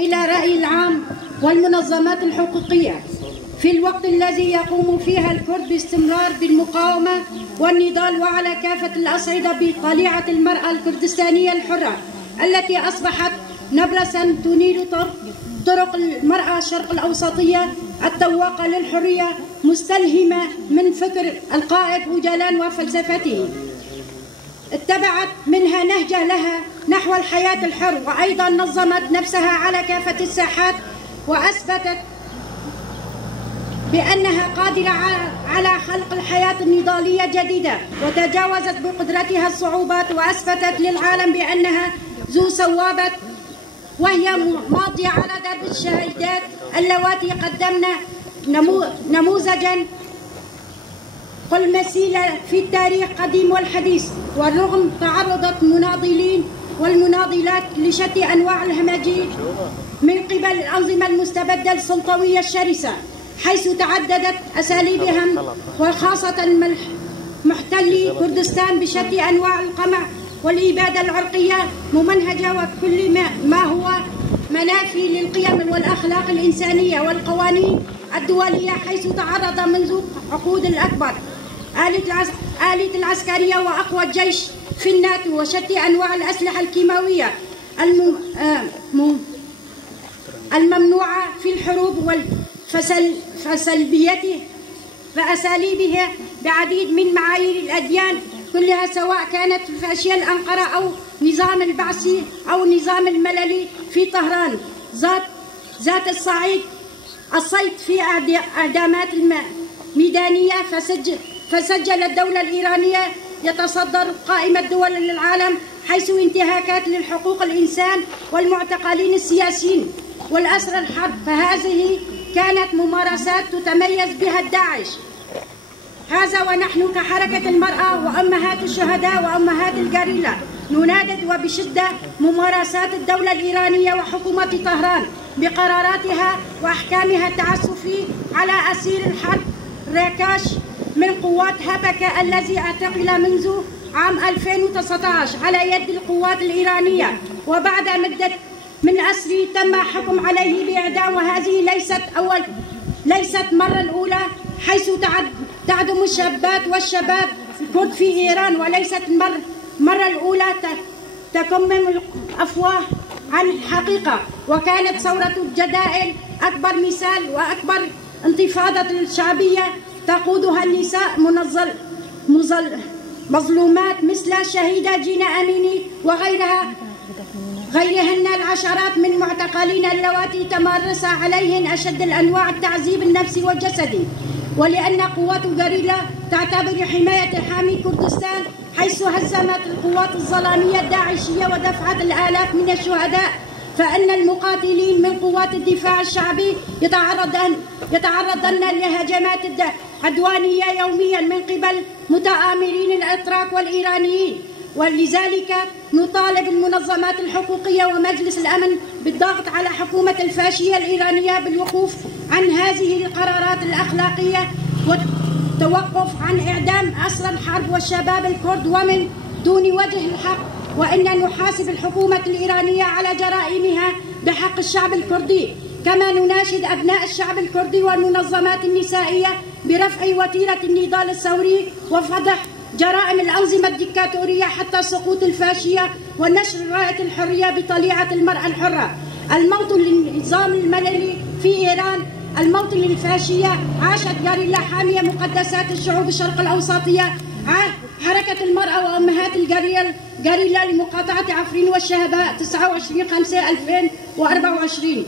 إلى رأي العام والمنظمات الحقوقية في الوقت الذي يقوم فيها الكرد باستمرار بالمقاومة والنضال وعلى كافة الأصعدة بطليعة المرأة الكردستانية الحرة التي أصبحت نبرسا تنير طرق المرأة الشرق الأوسطية التواقة للحرية، مستلهمة من فكر القائد أوجالان وفلسفته. اتبعت منها نهجة لها نحو الحياة الحر، وأيضا نظمت نفسها على كافة الساحات وأثبتت بأنها قادرة على خلق الحياة النضالية جديدة، وتجاوزت بقدرتها الصعوبات وأثبتت للعالم بأنها ذو صوابة، وهي ماضية على درب الشهيدات اللواتي قدمنا نموذجا قل مثيلة في التاريخ القديم والحديث. والرغم تعرضت المناضلين والمناضلات لشتى أنواع الهمجية من قبل الأنظمة المستبدة السلطوية الشرسة، حيث تعددت أساليبهم، وخاصة محتلي كردستان بشتى أنواع القمع والإبادة العرقية ممنهجة وكل ما هو منافي للقيم والأخلاق الإنسانية والقوانين الدولية، حيث تعرض منذ عقود الأكبر آلة العسكرية وأقوى الجيش في الناتو وشتى أنواع الأسلحة الكيماوية الممنوعة في الحروب فأساليبها بعديد من معايير الأديان كلها، سواء كانت في فاشية الأنقرة أو نظام البعثي أو نظام المللي في طهران ذات الصيد في إعدامات ميدانية. فسجل الدولة الإيرانية يتصدر قائمة دول للعالم حيث انتهاكات للحقوق الإنسان والمعتقلين السياسيين والأسرى الحرب، فهذه كانت ممارسات تتميز بها الداعش. هذا ونحن كحركة المرأة وأمهات الشهداء وأمهات الجريلة ننادد وبشدة ممارسات الدولة الإيرانية وحكومة طهران بقراراتها وأحكامها التعسفي على أسير الحرب راكاش من قوات هبكة الذي اعتقل منذ عام 2019 على يد القوات الإيرانية، وبعد مدة من أسره تم حكم عليه بإعدام. وهذه ليست مرة الأولى حيث تعدم الشابات والشباب الكرد في إيران، وليست المرة الأولى تكمم الأفواه عن الحقيقة. وكانت ثورة الجدائل أكبر مثال وأكبر انتفاضة شعبية تقودها النساء مظلومات مثل الشهيدة جينا أميني غيرهن العشرات من معتقلين اللواتي تمارس عليهن أشد الأنواع التعذيب النفسي والجسدي. ولأن قوات الجريلة تعتبر حماية حامي كردستان، حيث هزمت القوات الظلامية الداعشية ودفعت الآلاف من الشهداء، فإن المقاتلين من قوات الدفاع الشعبي يتعرضن لهجمات عدوانية يوميا من قبل متآمرين الأتراك والإيرانيين. ولذلك نطالب المنظمات الحقوقية ومجلس الأمن بالضغط على حكومة الفاشية الإيرانية بالوقوف عن هذه القرارات الأخلاقية والتوقف عن إعدام أسرى الحرب والشباب الكرد ومن دون وجه الحق، وإن نحاسب الحكومة الإيرانية على جرائمها بحق الشعب الكردي. كما نناشد أبناء الشعب الكردي والمنظمات النسائية برفع وتيرة النضال الثوري وفضح جرائم الأنظمة الديكتاتورية حتى سقوط الفاشية ونشر راية الحرية بطليعة المرأة الحرة. الموت للنظام المللي في إيران، الموت للفاشية. عاشت جريلة حامية مقدسات الشعوب الشرق الأوسطية. حركة المرأة وأمهات جريلة لمقاطعة عفرين والشهباء 29/5/2024.